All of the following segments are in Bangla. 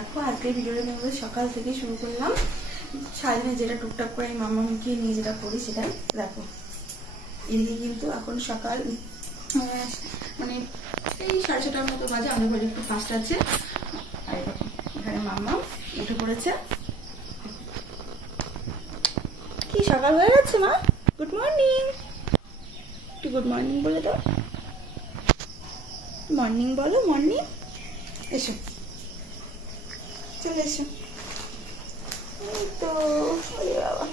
দেখো আজকে ভিডিওটা কিন্তু সকাল থেকে শুরু করলাম। সারাদিনে যেটা টুকটাক করে মামাকে নিয়ে যেটা করি সেটাই দেখো। এদিকে কিন্তু এখন সকাল মানে এই 6:30টার মতো বাজে, আমাদের ঘরে একটু ফাস্ট আছে। আর দেখো এখানে মামা উঠে পড়েছে। কি সকাল হয়ে যাচ্ছে মা? গুড মর্নিং, একটু গুড মর্নিং বলে দাও। মর্নিং বলো, মর্নিং। এসো, চলে এসো। তো বাবা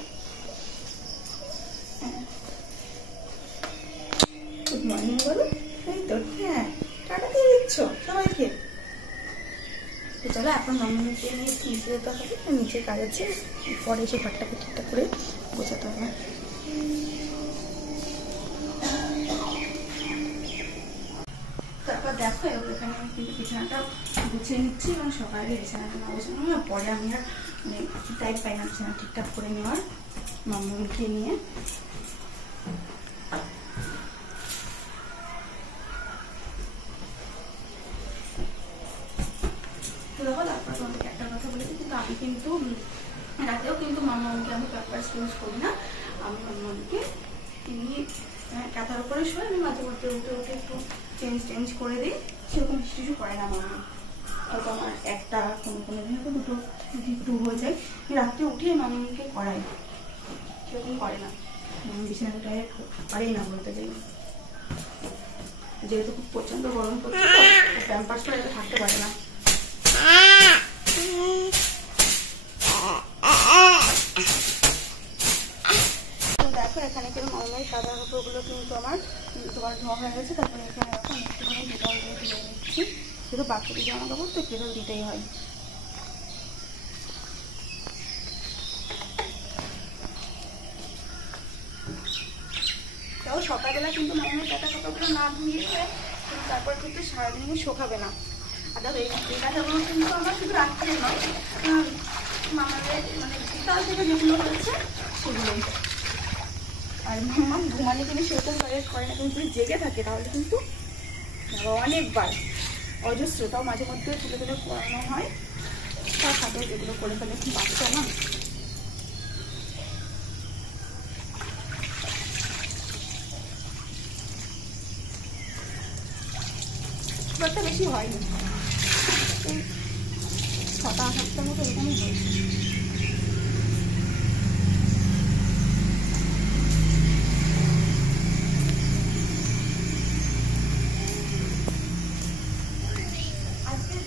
গুড মর্নিং বলো। এই তো, হ্যাঁ টাটা দিয়ে দিচ্ছ সবাইকে। তো চলো এখন মামাকে নিয়ে নিচে যেতে হবে, নিচে কাজ আছে, পরে এসে ঘরটাকে ঠিকঠাক করে গোছাতে হবে। তারপর দেখো এখানে আমি কিন্তু বিছানাটা গুছিয়ে নিচ্ছি, এবং সকালে বিছানাটা না গোছানো না পরে আমি আর মানে টাইম পাই না বিছানা ঠিকঠাক করে নেওয়ার মামাকে নিয়ে। তো দেখো তারপর তোমাদেরকে একটা কথা বলেছি, কিন্তু আমি কিন্তু রাতেও কিন্তু মামাকে আমি পেপার ইউজ করি না। আমি মামাকে নিয়ে কাঁথার উপরে শুয়ে আমি মাঝে মধ্যে উঠে উঠে একটু চেঞ্জ করে দিই। সেরকম কিছু করে না মামা, হয়তো আমার একটা কোনো দিন হয়তো দুটো একটু হয়ে যায়। রাত্রে উঠিয়ে মামাকে করাই, সেরকম করে না। বিছানাটায় পারেই না বলতে গেলে, যেহেতু খুব প্রচন্ড গরম করছে তো প্যাম্পার্স করে থাকতে পারে না। দেখো এখানে কিন্তু মামার সাদা কাপড়গুলো কিন্তু আমার তোমার ধোয়া হয়ে গেছে। তারপরে এখানে এখন একটুখানি ডেটল দিয়ে ধুয়ে নিচ্ছি, শুধু বাচ্চাদের জামা কাপড় তো ডেটল দিতেই হয়। তাও সকালবেলা কিন্তু মামার কাটা কাপড়গুলো না ধুয়ে তারপর কিন্তু সারাদিন শোকাবে না। আর দেখো এই কাটাগুলো কিন্তু আমার শুধু রাত্রে নয়, মামাদের মানে বিকাল থেকে যেগুলো হয়েছে সেগুলোই। আর মামা ঘুমালে কিন্তু সেরকম কাজ করে না, কিন্তু যদি জেগে থাকে তাহলে কিন্তু অনেকবার অজস্র, তাও মাঝে মধ্যে তুলে তুলে করানো হয়। তার সাথে যেগুলো করে ফেলে বাচ্চা না। খুব একটা বেশি হয়নি, এই 7-8টার মতো এরকমই হয়েছে।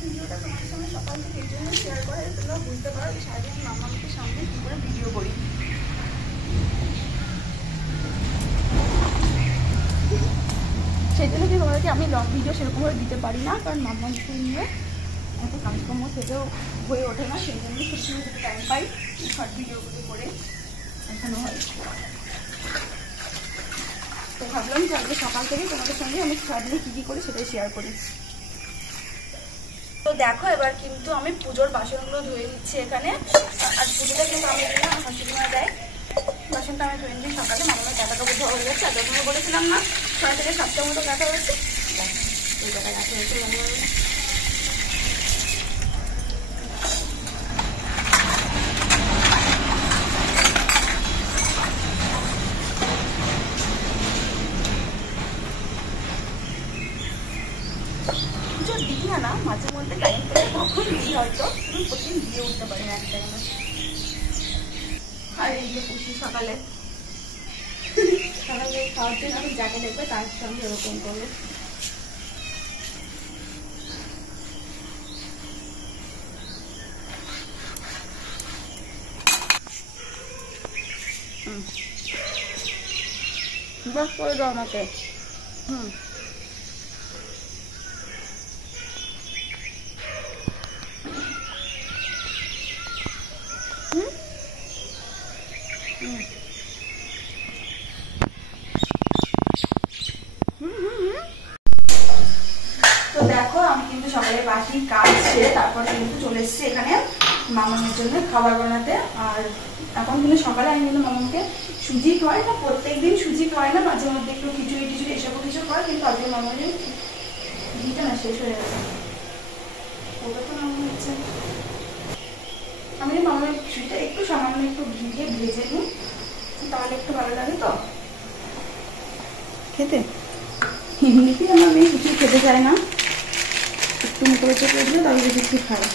ভিডিওটা তোমার সঙ্গে সকাল থেকে এই জন্য শেয়ার করে তোমরা বুঝতে পারো যে সারাদিন মামাকে সামনে কী করে ভিডিও করি। সেই জন্য কি বলো যে আমি লং ভিডিও সেরকমভাবে দিতে পারি না, কারণ মামাকে নিয়ে এত কাজকর্ম থেকেও হয়ে ওঠে না। সেই জন্যই ছোটো ছোটো যেতে টাইম পাই শর্ট ভিডিওগুলো করে দেখানো হয়। তো ভাবলাম যে আজকে সকাল থেকে তোমাদের সঙ্গে আমি সারাদিনে কী কী করি সেটাই শেয়ার করি। তো দেখো এবার কিন্তু আমি পুজোর বাসনগুলো ধুয়ে দিচ্ছি এখানে। আর পুজোটা কিন্তু আমি দিই না, আমার শাশুড়িমা দেয়। বাসনটা আমি ধুয়ে দিই সকালে। মামার কাটা কাপড় ধোয়া হয়ে গেছে। আর যখন বলেছিলাম না 6 থেকে 7টার মতো কাটা হয়েছে, এই কাটা কাটা হয়েছে। পুজো দিই না, মাঝে মধ্যে টাইম পেলে তখন দিই, হয়তো তুমি প্রতিদিন দিয়ে উঠতে পারি না এক টাইমে। আর এই যে পুষি সকালে খাওয়ার জন্য আমি যাকে দেখবে তার সঙ্গে এরকম করবো। বাস করে দাও আমাকে। তো দেখো আমি কিন্তু সকালে বাকি কাজ সেরে তারপর কিন্তু চলে এসেছি এখানে মামার জন্য খাবার বানাতে। আর এখন কিন্তু সকালে আমি কিন্তু মামাকে সুজি খাওয়াই না, প্রত্যেকদিন সুজি খাওয়াই না, মাঝে মধ্যে একটু খিচুড়ি টিচুড়ি এসব কিছু খাওয়াই। কিন্তু আজকে মামাকে ঘিটা না শেষ হয়ে গেছে, ওটা তো মামা হচ্ছে একটু সামান্য একটু ঘি দিয়ে ভেজে নিই, তাহলে একটু ভালো লাগে তো খেতে। এমনিতেই আমার মেয়ে কিছু খেতে চায় না, একটু মুখে চেপে দিলে তাহলে কিছু খায়।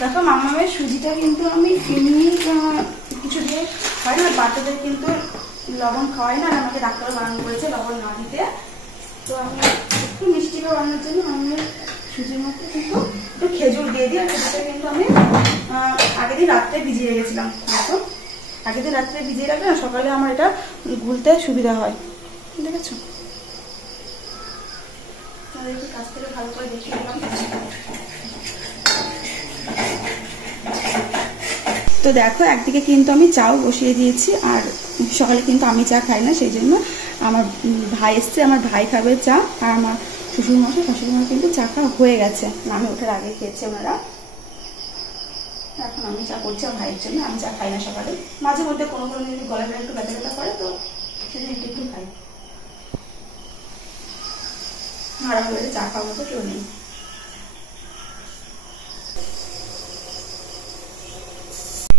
দেখো মামামের সুজিটা কিন্তু আমি চিনি কিছু দিয়ে হয় না, বাচ্চাদের কিন্তু লবণ খাওয়াই না, আর আমাকে ডাক্তার বারণ করেছে লবণ না দিতে। তো আমি একটু মিষ্টি বানানোর জন্য আমি সুজির মধ্যে কিন্তু একটু খেজুর দিয়ে দিই। আর খেজুরটা কিন্তু আমি আগের দিন রাত্রে ভিজিয়ে রেখেছিলাম। দেখো আগের দিন রাত্রে ভিজিয়ে রাখলে না সকালে আমার এটা গুলতে সুবিধা হয়, দেখেছো? একটু কাছ থেকে ভালো করে দেখিয়ে দিলাম। তো দেখো একদিকে কিন্তু আমি চাও বসিয়ে দিয়েছি, আর সকালে কিন্তু আমি চা খাই না, সেই জন্য আমার ভাই এসছে, আমার ভাই খাবে চা, আর আমার শ্বশুরমশাই শাশুড়িমা কিন্তু চা খাওয়া হয়ে গেছে, আমি ওঠার আগে খেয়েছে ওনারা। এখন আমি চা করছি আমার ভাইয়ের জন্য, আমি চা খাই না সকালে, মাঝে মধ্যে কোনো কোনো দিন গলা একটু ব্যথা ব্যথা করে, তো সেদিন একটু একটু খাই। মারা হয়ে চা খাওয়ার মতো কেউ নেই।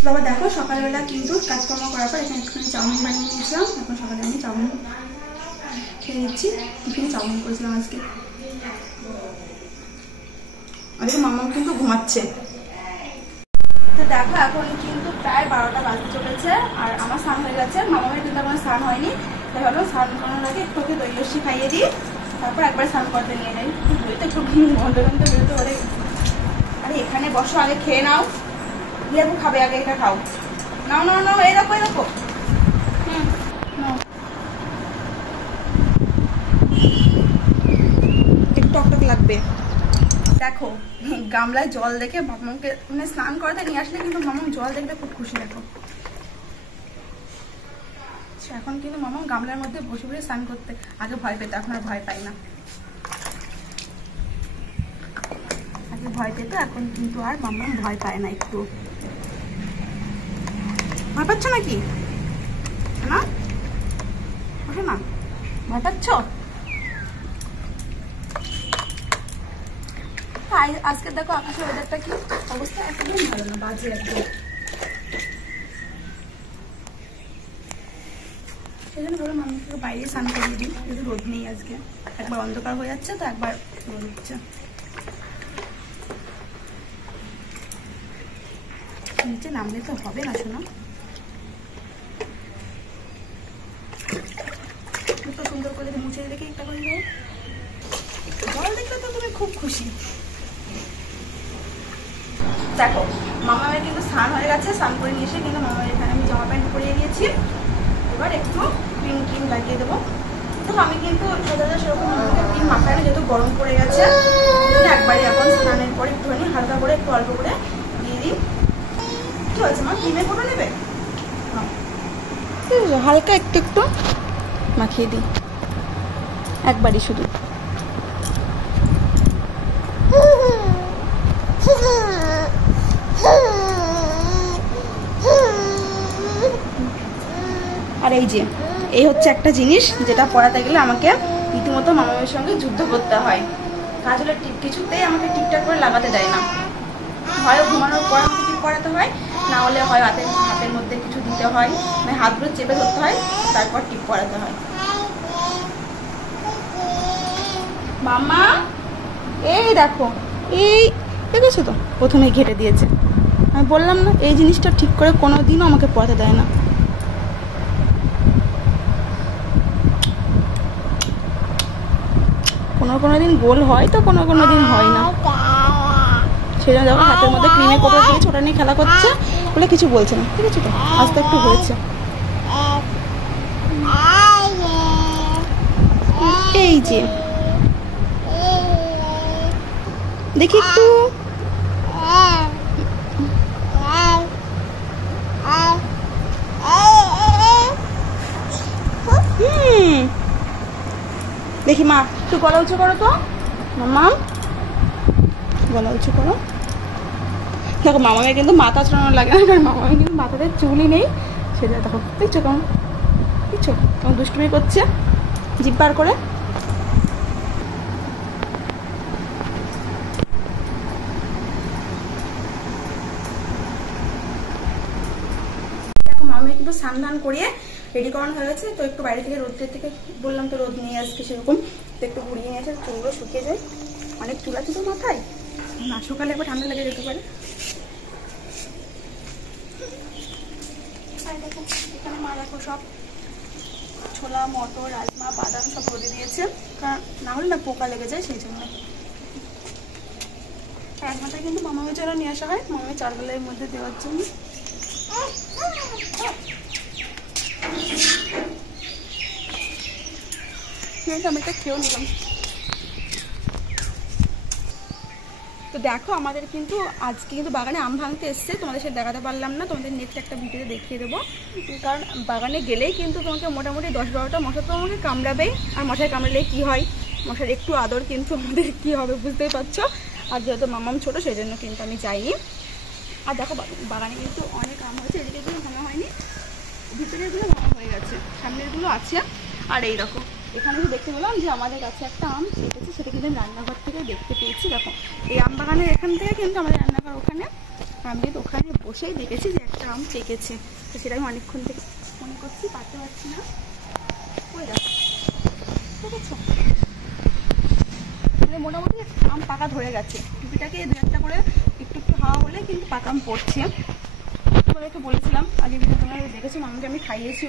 তারপর দেখো সকালবেলা কিন্তু কাজকর্ম করার পর এখানে একটুখানি চাউমিন বানিয়ে নিয়েছিলাম। এখন সকালে আমি চাউমিন খেয়ে নিচ্ছি, টিফিনে চাউমিন করেছিলাম আজকে। আজকে মামা কিন্তু ঘুমাচ্ছে। তো দেখো এখন কিন্তু প্রায় 12টা বাজতে চলেছে, আর আমার স্নান হয়ে গেছে, মামামের কিন্তু আমার স্নান হয়নি, তাই ভাবলো স্নান করানোর আগে একটু দই লস্যি খাইয়ে দিই, তারপর একবার স্নান করতে নিয়ে যাই। দই তো একটু গন্ধ গন্ধ বেরোতে পারে। আরে এখানে বসো, আগে খেয়ে নাও, দিয়ে খাবে, আগে এটা খাও। নাও নাও নাও, এরকম এরকম একটু টকটক লাগবে। দেখো গামলায় জল দেখে মামাকে মানে স্নান করতে নিয়ে আসলে কিন্তু মামাম জল দেখলে খুব খুশি। দেখো এখন কিন্তু মামাম গামলার মধ্যে বসে বসে স্নান করতে, আগে ভয় পেত, এখন আর ভয় পাই না। আগে ভয় পেত, এখন কিন্তু আর মামাম ভয় পায় না একটু। ভয় পাচ্ছ নাকি না? বসো না, ভয় পাচ্ছ? আজকে দেখো আকাশের ওয়েদারটা কি অবস্থা, একদম ভালো না, বাজে একদম। সেই জন্য ধরো মানুষকে বাইরে স্নান করিয়ে দিই, যদি রোদ নেই আজকে, একবার অন্ধকার হয়ে যাচ্ছে তো একবার রোদ উঠছে। নিচে নামলে তো হবে না, শোনো তো সুন্দর করে মুছে রেখে একটা করে দেবো। জল দেখলে তো তুমি খুব খুশি। দেখো মামামের কিন্তু স্নান হয়ে গেছে, স্নান করে নিয়ে এসে কিন্তু মামার এখানে আমি জামা প্যান্ট পরিয়ে দিয়েছি। এবার একটু ক্রিম ক্রিম লাগিয়ে দেবো। তো আমি কিন্তু সচরাচর সেরকম ক্রিম মাখাই না, যেহেতু গরম পড়ে গেছে, একবারে এখন স্নানের পরে একটুখানি হালকা করে একটু অল্প করে দিয়ে দিই। কি হয়েছে মা, ক্রিমে করে নেবে? হালকা একটু একটু মাখিয়ে দিই একবারই শুধু। আর এই হচ্ছে একটা জিনিস যেটা পড়াতে গেলে আমাকে রীতিমতো মামামের সঙ্গে যুদ্ধ করতে হয়। কাজলের টিপ কিছুতেই আমাকে টিপটা করে লাগাতে দেয় না, হয় ঘুমানোর পর আমাকে টিপ পড়াতে হয়, না হলে হয় হাতের মধ্যে কিছু দিতে হয়, মানে হাতগুলো চেপে ধরতে হয়, তারপর টিপ পড়াতে হয়। মামা এই দেখো, এই দেখেছো তো প্রথমে ঘেটে দিয়েছে। আমি বললাম না এই জিনিসটা ঠিক করে কোনোদিনও আমাকে পড়াতে দেয় না। কোনো দিন গোল হয় তো কোনো দিন হয় না, সেটা দেখো হাতের মধ্যে ক্রিমে কোথাও দিয়েছে, ওটা নিয়ে খেলা করছে বলে কিছু বলছে না, ঠিক আছে? তো আস্তে একটু হয়েছে। এই যে দেখি একটু, দেখি মা একটু গলা উঁচু করো তো, মামা গলা উঁচু করো। দেখো মামাকে কিন্তু মাথা চড়ানো লাগে না, কারণ মামাকে কিন্তু মাথাতে চুলই নেই। সেটা দেখো, দেখছো কেমন, দেখছো কেমন দুষ্টুমি করছে জিভ বার করে। দেখো মামাকে কিন্তু স্নান ধান করিয়ে রেডি করানো হয়ে গেছে। তো একটু বাইরে থেকে রোদের থেকে বললাম তো রোদ নিয়ে আসছি সেরকম, তো একটু ঘুরিয়ে নিয়ে আসে চুলগুলো শুকিয়ে যায়। অনেক চুল আছে তো মাথায়, না শুকালে একবার ঠান্ডা লেগে যেতে পারে। দেখো এখানে মা দেখো সব ছোলা মটর রাজমা বাদাম সব রোদে দিয়েছে, কারণ না হলে না পোকা লেগে যায় সেই জন্য। রাজমাটা কিন্তু মামামের জন্য নিয়ে আসা হয়, মামামের চালগুলোর মধ্যে দেওয়ার জন্য। আমি একটা খেয়েও নিলাম। তো দেখো আমাদের কিন্তু আজকে কিন্তু বাগানে আম ভাঙতে এসছে, তোমাদের সাথে দেখাতে পারলাম না, তোমাদের নেক্সট একটা ভিডিওতে দেখিয়ে দেবো। কারণ বাগানে গেলেই কিন্তু তোমাকে মোটামুটি 10-12টা মশা তো আমাকে কামড়াবেই, আর মশায় কামড়ালে কি হয়, মশার একটু আদর কিন্তু আমাদের কি হবে বুঝতেই পারছো। আর যেহেতু মামাম ছোটো সেই জন্য কিন্তু আমি যাইনি। আর দেখো বাগানে কিন্তু অনেক আম হয়েছে, এদিকে এগুলো ভাঙা হয়নি, ভিতরেরগুলো ভাঙা হয়ে গেছে, সামনেরগুলো আছে। আর এই দেখো এখানে দেখতে পেলাম যে আমাদের কাছে একটা আম পেকেছে, সেটা কিন্তু আমি রান্নাঘর থেকে দেখতে পেয়েছি। দেখো এই আম বাগানের এখান থেকে কিন্তু আমাদের রান্নাঘর ওখানে, আমি কিন্তু ওখানে বসেই দেখেছি যে একটা আম পেকেছে। তো সেটা আমি অনেকক্ষণ থেকে মনে করছি, পারতে পারছি না। ওই দেখো দেখেছো, মোটামুটি আম পাকা ধরে গেছে। টুপিটাকে 2-1টা করে একটু একটু হাওয়া হলে কিন্তু পাকা আম পড়ছে। তোমাদেরকে বলেছিলাম আগে ভিডিও তোমরা দেখেছো, মামাকে আমি খাইয়েছি।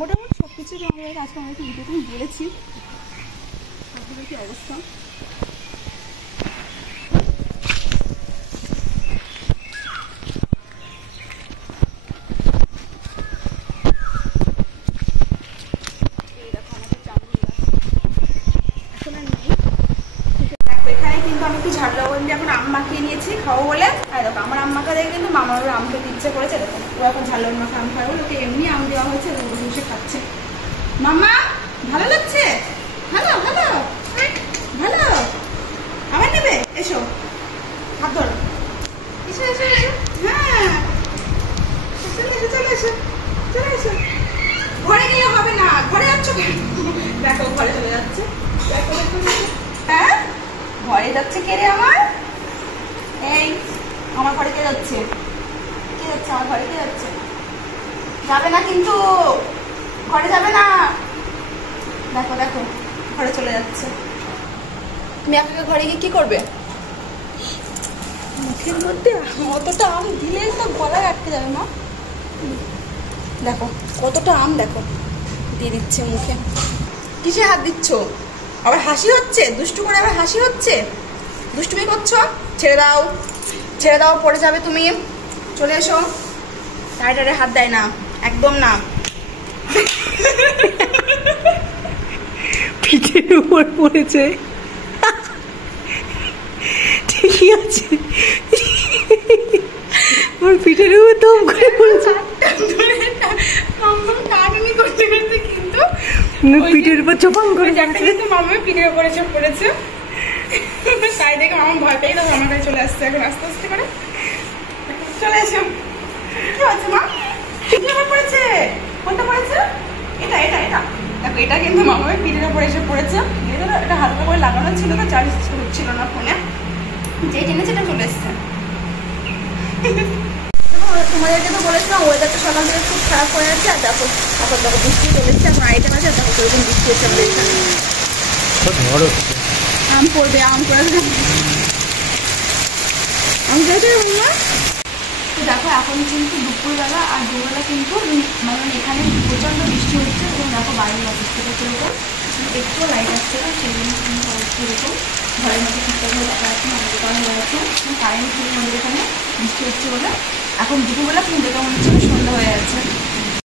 মোটামুটি সব কিছু তোমাদের আজকে আমাকে ভিডিওতে আমি বলেছি। আপনাদের কি অবস্থা, এখন আম মাখিয়ে নিয়েছি খাবো বলে। আর দেখো আমার আম মাখা দেখে কিন্তু মামারও আম খেতে ইচ্ছে করেছে। দেখো ও এখন ঝালের মাখা আম খাবে, ওকে এমনি আম দেওয়া হয়েছে, বসে বসে খাচ্ছে। মামা ভালো লাগছে, ভালো ভালো ভালো, আবার নেবে, এসো হাত ধরো, এসো এসো এসো, হ্যাঁ চলে এসো চলে এসো চলে এসো। ঘরে গেলে হবে না, ঘরে যাচ্ছ কেন? দেখো ঘরে চলে যাচ্ছে, দেখো হ্যাঁ ঘরে যাচ্ছে। কে রে আমার, এই আমার ঘরে কে যাচ্ছে, কে যাচ্ছে আমার ঘরে, কে যাচ্ছে? যাবে না কিন্তু, ঘরে যাবে না। দেখো দেখো ঘরে চলে যাচ্ছে। তুমি আপনাকে ঘরে গিয়ে কি করবে? মুখের মধ্যে অতটা আম দিলে তো গলায় আটকে যাবে মা। দেখো কতটা আম দেখো দিয়ে দিচ্ছে মুখে। কিসে হাত দিচ্ছ? আবার হাসি হচ্ছে, দুষ্টু করে আবার হাসি হচ্ছে, দুষ্টুমি করছো। ছেড়ে দাও ছেড়ে দাও, পড়ে যাবে তুমি, চলে এসো। টাইটারে হাত দেয় না, একদম না। পিঠের উপর পড়েছে, ঠিকই আছে, ওর পিঠের উপর দম করে পড়েছে। করতে করতে কিন্তু পিঠের উপর চোপাং করে যাচ্ছে, কিন্তু মামা পিঠের উপরে চোখ পড়েছে। তাই দেখে আমার ভয় পেয়ে তখন আমার কাছে চলে আসছে, এখন আস্তে আস্তে করে চলে এসো। কি হচ্ছে মা, পিঠের উপর পড়েছে, কোনটা পড়েছে? এটা এটা এটা দেখো, এটা কিন্তু মামার পিঠের উপর এসে পড়েছে। এটা হালকা করে লাগানো ছিল তো, চার্জ হচ্ছিল না ফোনে, যে টেনেছে এটা চলে এসছে। তোমাদেরকে তো বলেছিলাম ওয়েদারটা সকাল থেকে খুব খারাপ হয়ে যাচ্ছে। আর দেখো এখন দেখো বৃষ্টি চলে এসছে, এখন আইটেম আছে। দেখো সেরকম বৃষ্টি হচ্ছে আমাদের এখানে, আম পড়বে, আম পড়বে, আম পড়বে বললাম। তো দেখো এখন কিন্তু দুপুরবেলা আর দুবেলা কিন্তু মানে এখানে প্রচণ্ড বৃষ্টি হচ্ছে। এবং দেখো বাইরের অবস্থাটা কীরকম, একটু লাইট আসছে না, সেই জন্য কিন্তু অবস্থা এরকম। ঘরের মধ্যে ঠিকঠাকভাবে দেখা যাচ্ছে না, অন্ধকার হয়ে যাচ্ছে, কারেন্ট নেই আমাদের এখানে বৃষ্টি হচ্ছে বলে। এখন দুপুরবেলা কিন্তু এটা মনে হচ্ছে সন্ধ্যা হয়ে যাচ্ছে।